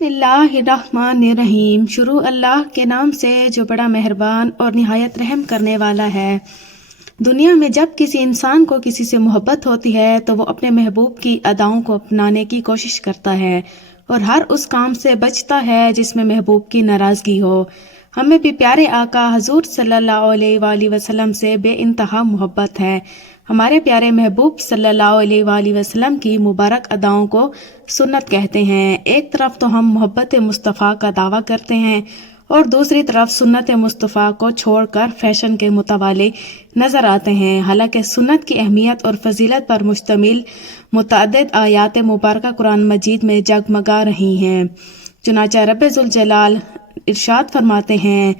بسم اللہ الرحمن الرحیم۔ شروع اللہ کے نام سے جو بڑا مہربان اور نہایت رحم کرنے والا ہے۔ دنیا میں جب کسی انسان کو کسی سے محبت ہوتی ہے تو وہ اپنے محبوب کی اداؤں کو اپنانے کی کوشش کرتا ہے اور ہر اس کام سے بچتا ہے جس میں محبوب کی ناراضگی ہو۔ ہمیں بھی پیارے آقا حضور صلی اللہ علیہ وآلہ وسلم سے بے انتہا محبت ہے۔ ہمارے پیارے محبوب صلی اللہ علیہ وآلہ وسلم کی مبارک اداؤں کو سنت کہتے ہیں۔ ایک طرف تو ہم محبت مصطفیٰ کا دعویٰ کرتے ہیں اور دوسری طرف سنت مصطفیٰ کو چھوڑ کر فیشن کے متوالے نظر آتے ہیں۔ حالانکہ سنت کی اہمیت اور فضیلت پر مشتمل متعدد آیات مبارکہ قرآن مجید میں جگمگا رہی ہیں۔ چنانچہ رب ذوالجلال ارشاد فرماتے ہیں،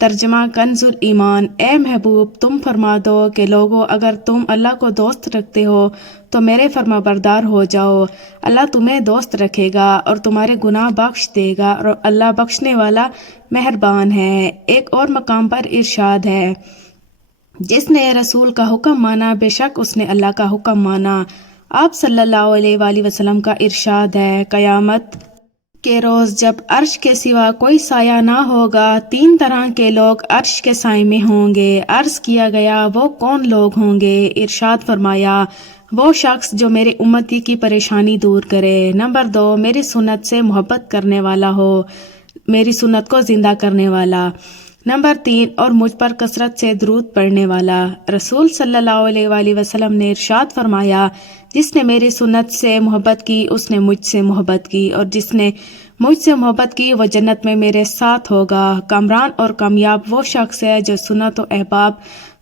ترجمہ کنز ایمان: اے محبوب تم فرما دو کہ لوگو اگر تم اللہ کو دوست رکھتے ہو تو میرے فرما بردار ہو جاؤ، اللہ تمہیں دوست رکھے گا اور تمہارے گناہ بخش دے گا اور اللہ بخشنے والا مہربان ہے۔ ایک اور مقام پر ارشاد ہے، جس نے رسول کا حکم مانا بے شک اس نے اللہ کا حکم مانا۔ آپ صلی اللہ علیہ وآلہ وسلم کا ارشاد ہے، قیامت کے روز جب عرش کے سوا کوئی سایہ نہ ہوگا، تین طرح کے لوگ عرش کے سائے میں ہوں گے۔ عرض کیا گیا وہ کون لوگ ہوں گے؟ ارشاد فرمایا، وہ شخص جو میرے امتی کی پریشانی دور کرے۔ نمبر 2، میری سنت سے محبت کرنے والا ہو، میری سنت کو زندہ کرنے والا۔ نمبر 3، اور مجھ پر کثرت سے درود پڑھنے والا۔ رسول صلی اللہ علیہ وآلہ وسلم نے ارشاد فرمایا، جس نے میری سنت سے محبت کی اس نے مجھ سے محبت کی، اور جس نے مجھ سے محبت کی وہ جنت میں میرے ساتھ ہوگا۔ کامران اور کامیاب وہ شخص ہے جو سنت و احباب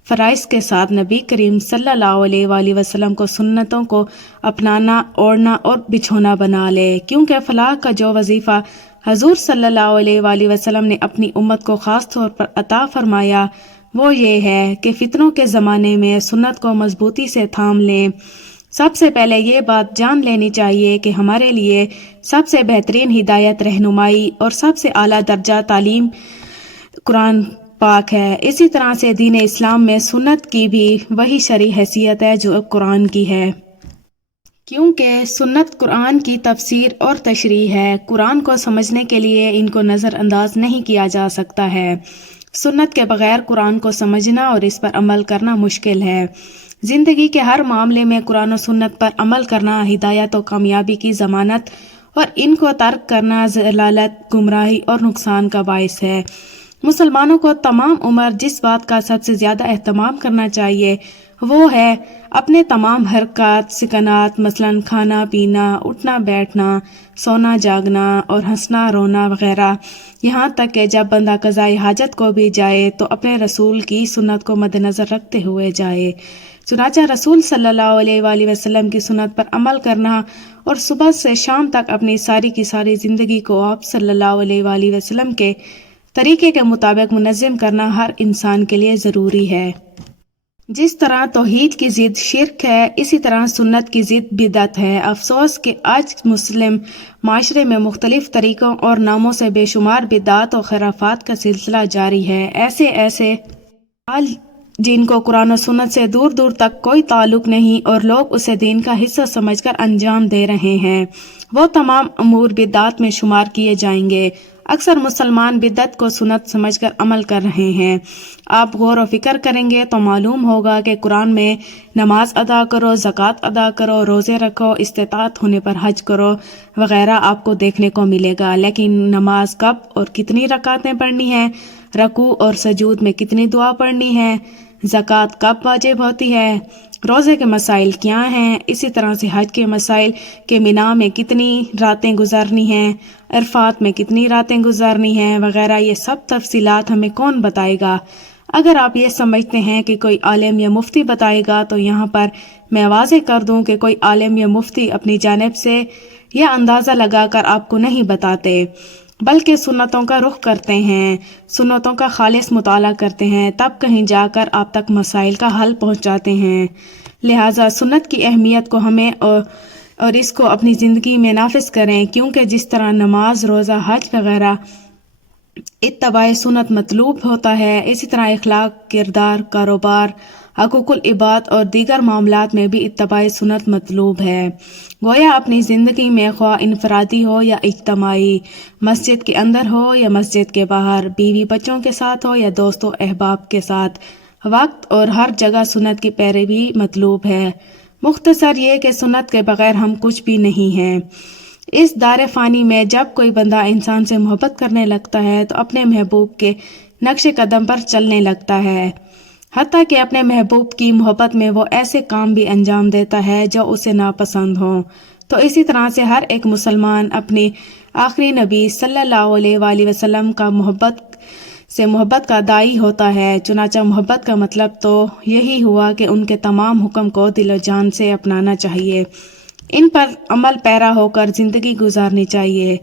فرائض کے ساتھ نبی کریم صلی اللہ علیہ وآلہ وسلم کو سنتوں کو اپنانا، اوڑھنا اور بچھونا بنا لے، کیونکہ فلاح کا جو وظیفہ حضور صلی اللہ علیہ وآلہ وسلم نے اپنی امت کو خاص طور پر عطا فرمایا وہ یہ ہے کہ فتنوں کے زمانے میں سنت کو مضبوطی سے تھام لیں۔ سب سے پہلے یہ بات جان لینی چاہیے کہ ہمارے لیے سب سے بہترین ہدایت، رہنمائی اور سب سے اعلیٰ درجہ تعلیم قرآن پاک ہے۔ اسی طرح سے دین اسلام میں سنت کی بھی وہی شرعی حیثیت ہے جو قرآن کی ہے، کیونکہ سنت قرآن کی تفسیر اور تشریح ہے۔ قرآن کو سمجھنے کے لیے ان کو نظر انداز نہیں کیا جا سکتا ہے۔ سنت کے بغیر قرآن کو سمجھنا اور اس پر عمل کرنا مشکل ہے۔ زندگی کے ہر معاملے میں قرآن و سنت پر عمل کرنا ہدایت و کامیابی کی ضمانت اور ان کو ترک کرنا ضلالت، گمراہی اور نقصان کا باعث ہے۔ مسلمانوں کو تمام عمر جس بات کا سب سے زیادہ اہتمام کرنا چاہیے وہ ہے اپنے تمام حرکات، سکنات، مثلاً کھانا پینا، اٹھنا بیٹھنا، سونا جاگنا اور ہنسنا رونا وغیرہ، یہاں تک کہ جب بندہ قضائے حاجت کو بھی جائے تو اپنے رسول کی سنت کو مد نظر رکھتے ہوئے جائے۔ چنانچہ رسول صلی اللہ علیہ وآلہ وسلم کی سنت پر عمل کرنا اور صبح سے شام تک اپنی ساری کی ساری زندگی کو آپ صلی اللہ علیہ وآلہ وسلم کے طریقے کے مطابق منظم کرنا ہر انسان کے لیے ضروری ہے۔ جس طرح توحید کی ضد شرک ہے، اسی طرح سنت کی ضد بدعت ہے۔ افسوس کہ آج مسلم معاشرے میں مختلف طریقوں اور ناموں سے بے شمار بدعات و خرافات کا سلسلہ جاری ہے۔ ایسے جن کو قرآن و سنت سے دور دور تک کوئی تعلق نہیں اور لوگ اسے دین کا حصہ سمجھ کر انجام دے رہے ہیں، وہ تمام امور بدعات میں شمار کیے جائیں گے۔ اکثر مسلمان بدعت کو سنت سمجھ کر عمل کر رہے ہیں۔ آپ غور و فکر کریں گے تو معلوم ہوگا کہ قرآن میں نماز ادا کرو، زکوٰۃ ادا کرو، روزے رکھو، استطاعت ہونے پر حج کرو وغیرہ آپ کو دیکھنے کو ملے گا، لیکن نماز کب اور کتنی رکعتیں پڑھنی ہیں، رکوع اور سجود میں کتنی دعا پڑھنی ہے، زکوٰۃ کب واجب ہوتی ہے، روزے کے مسائل کیا ہیں، اسی طرح سے حج کے مسائل کہ مینا میں کتنی راتیں گزارنی ہیں، عرفات میں کتنی راتیں گزارنی ہیں وغیرہ، یہ سب تفصیلات ہمیں کون بتائے گا؟ اگر آپ یہ سمجھتے ہیں کہ کوئی عالم یا مفتی بتائے گا تو یہاں پر میں واضح کر دوں کہ کوئی عالم یا مفتی اپنی جانب سے یہ اندازہ لگا کر آپ کو نہیں بتاتے، بلکہ سنتوں کا رخ کرتے ہیں، سنتوں کا خالص مطالعہ کرتے ہیں، تب کہیں جا کر آپ تک مسائل کا حل پہنچاتے ہیں۔ لہٰذا سنت کی اہمیت کو ہمیں اور اس کو اپنی زندگی میں نافذ کریں، کیونکہ جس طرح نماز، روزہ، حج وغیرہ اتباع سنت مطلوب ہوتا ہے۔ اسی طرح اخلاق، کردار، کاروبار، حقوق العباد اور دیگر معاملات میں بھی اتباع سنت مطلوب ہے۔ گویا اپنی زندگی میں خواہ انفرادی ہو یا اجتماعی، مسجد کے اندر ہو یا مسجد کے باہر، بیوی بچوں کے ساتھ ہو یا دوست و احباب کے ساتھ، وقت اور ہر جگہ سنت کی پیروی مطلوب ہے۔ مختصر یہ کہ سنت کے بغیر ہم کچھ بھی نہیں ہیں۔ اس دار فانی میں جب کوئی بندہ انسان سے محبت کرنے لگتا ہے تو اپنے محبوب کے نقش قدم پر چلنے لگتا ہے، حتیٰ کہ اپنے محبوب کی محبت میں وہ ایسے کام بھی انجام دیتا ہے جو اسے ناپسند ہوں۔ تو اسی طرح سے ہر ایک مسلمان اپنے آخری نبی صلی اللہ علیہ وآلہ وسلم کا محبت کا داعی ہوتا ہے۔ چنانچہ محبت کا مطلب تو یہی ہوا کہ ان کے تمام حکم کو دل و جان سے اپنانا چاہیے، ان پر عمل پیرا ہو کر زندگی گزارنی چاہیے۔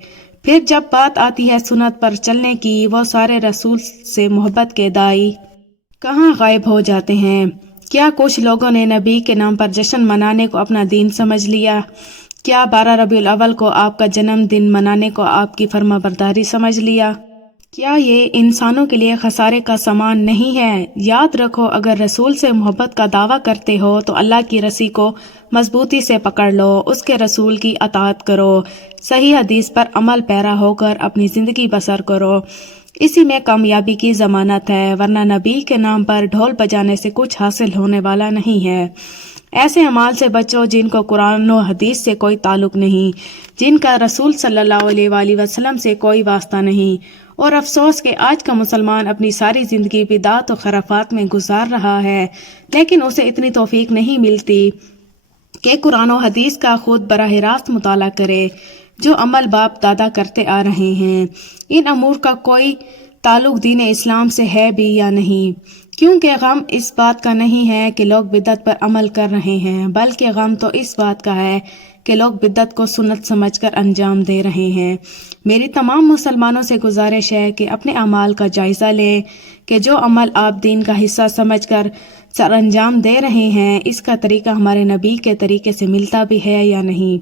پھر جب بات آتی ہے سنت پر چلنے کی، وہ سارے رسول سے محبت کے داعی کہاں غائب ہو جاتے ہیں؟ کیا کچھ لوگوں نے نبی کے نام پر جشن منانے کو اپنا دین سمجھ لیا؟ کیا 12 ربیع الاول کو آپ کا جنم دن منانے کو آپ کی فرما برداری سمجھ لیا؟ کیا یہ انسانوں کے لیے خسارے کا سامان نہیں ہے؟ یاد رکھو، اگر رسول سے محبت کا دعویٰ کرتے ہو تو اللہ کی رسی کو مضبوطی سے پکڑ لو، اس کے رسول کی اطاعت کرو، صحیح حدیث پر عمل پیرا ہو کر اپنی زندگی بسر کرو، اسی میں کامیابی کی ضمانت ہے، ورنہ نبی کے نام پر ڈھول بجانے سے کچھ حاصل ہونے والا نہیں ہے۔ ایسے اعمال سے بچو جن کو قرآن و حدیث سے کوئی تعلق نہیں، جن کا رسول صلی اللہ علیہ وآلہ وسلم سے کوئی واسطہ نہیں۔ اور افسوس کہ آج کا مسلمان اپنی ساری زندگی بدعات و خرافات میں گزار رہا ہے، لیکن اسے اتنی توفیق نہیں ملتی کہ قرآن و حدیث کا خود براہ راست مطالعہ کرے، جو عمل باپ دادا کرتے آ رہے ہیں۔ ان امور کا کوئی تعلق دین اسلام سے ہے بھی یا نہیں، کیونکہ غم اس بات کا نہیں ہے کہ لوگ بدعت پر عمل کر رہے ہیں، بلکہ غم تو اس بات کا ہے کہ لوگ بدعت کو سنت سمجھ کر انجام دے رہے ہیں۔ میری تمام مسلمانوں سے گزارش ہے کہ اپنے اعمال کا جائزہ لیں کہ جو عمل آپ دین کا حصہ سمجھ کر سر انجام دے رہے ہیں، اس کا طریقہ ہمارے نبی کے طریقے سے ملتا بھی ہے یا نہیں۔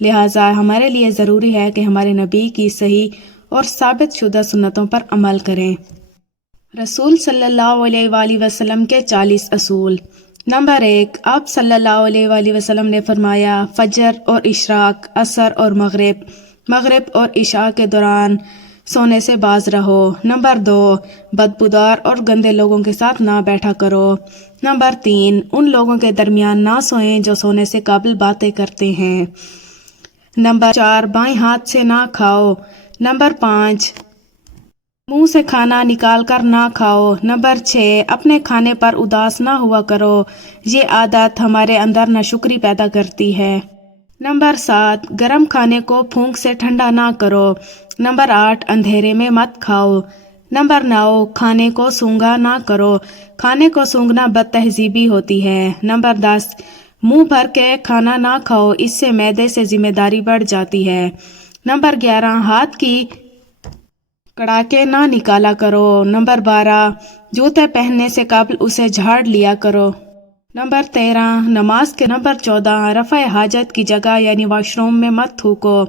لہٰذا ہمارے لیے ضروری ہے کہ ہمارے نبی کی صحیح اور ثابت شدہ سنتوں پر عمل کریں۔ رسول صلی اللہ علیہ وآلہ وسلم کے 40 اصول۔ نمبر 1، آپ صلی اللہ علیہ وآلہ وسلم نے فرمایا، فجر اور اشراق، عصر اور مغرب اور عشاء کے دوران سونے سے باز رہو۔ نمبر 2، بدبودار اور گندے لوگوں کے ساتھ نہ بیٹھا کرو۔ نمبر 3، ان لوگوں کے درمیان نہ سوئیں جو سونے سے قابل باتیں کرتے ہیں۔ نمبر 4، بائیں ہاتھ سے نہ کھاؤ۔ نمبر 5، منہ سے کھانا نکال کر نہ کھاؤ۔ نمبر 6، اپنے کھانے پر اداس نہ ہوا کرو، یہ عادت ہمارے اندر ناشکری پیدا کرتی ہے۔ نمبر 7، گرم کھانے کو پھونک سے ٹھنڈا نہ کرو۔ نمبر 8، اندھیرے میں مت کھاؤ۔ نمبر 9، کھانے کو سونگھا نہ کرو، کھانے کو سونگھنا بد تہذیبی ہوتی ہے۔ نمبر 10، منہ بھر کے کھانا نہ کھاؤ، اس سے معدے سے ذمہ داری بڑھ جاتی ہے۔ نمبر 11، ہاتھ کی کڑاکے نہ نکالا کرو۔ نمبر 12، جوتے پہننے سے قبل اسے جھاڑ لیا کرو۔ نمبر 13، نماز کے۔ نمبر 14، رفع حاجت کی جگہ یعنی واش روم میں مت تھوکو۔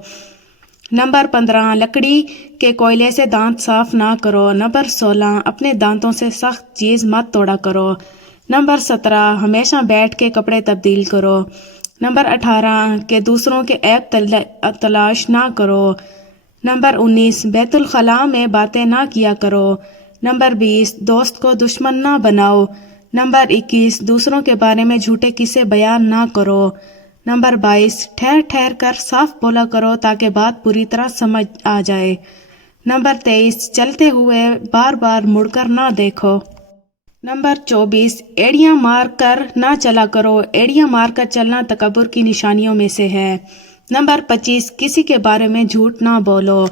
نمبر 15، لکڑی کے کوئلے سے دانت صاف نہ کرو۔ نمبر 16، اپنے دانتوں سے سخت چیز مت توڑا کرو۔ نمبر 17، ہمیشہ بیٹھ کے کپڑے تبدیل کرو۔ نمبر 18، کہ دوسروں کے عیب تلاش نہ کرو۔ نمبر 19، بیت الخلاء میں باتیں نہ کیا کرو۔ نمبر 20، دوست کو دشمن نہ بناؤ۔ نمبر 21، دوسروں کے بارے میں جھوٹے قصے بیان نہ کرو۔ نمبر 22، ٹھہر ٹھہر کر صاف بولا کرو تاکہ بات پوری طرح سمجھ آ جائے۔ نمبر 23، چلتے ہوئے بار بار مڑ کر نہ دیکھو۔ نمبر 24، ایڑیاں مار کر نہ چلا کرو، ایڑیاں مار کر چلنا تکبر کی نشانیوں میں سے ہے۔ نمبر 25، کسی کے بارے میں جھوٹ نہ بولو۔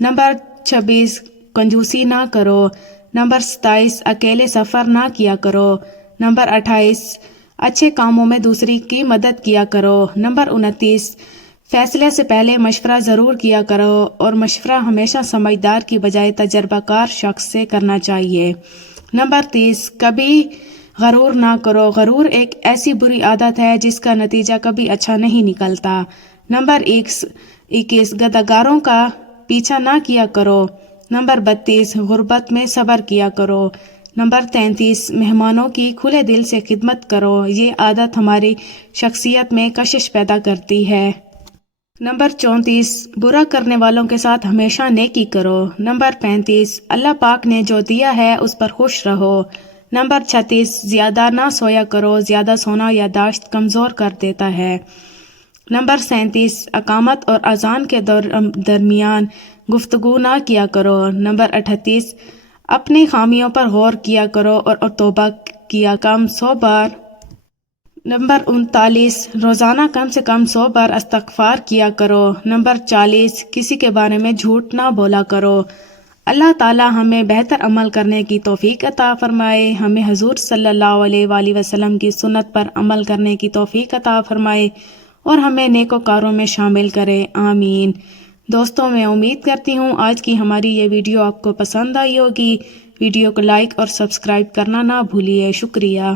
نمبر 26، کنجوسی نہ کرو۔ نمبر 27، اکیلے سفر نہ کیا کرو۔ نمبر 28، اچھے کاموں میں دوسری کی مدد کیا کرو۔ نمبر 29، فیصلے سے پہلے مشورہ ضرور کیا کرو اور مشورہ ہمیشہ سمجھدار کی بجائے تجربہ کار شخص سے کرنا چاہیے۔ نمبر 30، کبھی غرور نہ کرو، غرور ایک ایسی بری عادت ہے جس کا نتیجہ کبھی اچھا نہیں نکلتا۔ نمبر 21، گداگاروں کا پیچھا نہ کیا کرو۔ نمبر 32 غربت میں صبر کیا کرو۔ نمبر 33 مہمانوں کی کھلے دل سے خدمت کرو، یہ عادت ہماری شخصیت میں کشش پیدا کرتی ہے۔ نمبر 34 برا کرنے والوں کے ساتھ ہمیشہ نیکی کرو۔ نمبر 35 اللہ پاک نے جو دیا ہے اس پر خوش رہو۔ نمبر 36 زیادہ نہ سویا کرو، زیادہ سونا یادداشت کمزور کر دیتا ہے۔ نمبر 37 اقامت اور اذان کے درمیان گفتگو نہ کیا کرو۔ نمبر 38 اپنی خامیوں پر غور کیا کرو اور توبہ کیا کم 100 بار۔ نمبر 39 روزانہ کم سے کم 100 بار استغفار کیا کرو۔ نمبر 40 کسی کے بارے میں جھوٹ نہ بولا کرو۔ اللہ تعالی ہمیں بہتر عمل کرنے کی توفیق عطا فرمائے، ہمیں حضور صلی اللہ علیہ وآلہ وسلم کی سنت پر عمل کرنے کی توفیق عطا فرمائے اور ہمیں نیکوکاروں میں شامل کرے، آمین۔ دوستوں میں امید کرتی ہوں آج کی ہماری یہ ویڈیو آپ کو پسند آئی ہوگی۔ ویڈیو کو لائک اور سبسکرائب کرنا نہ بھولیے، شکریہ۔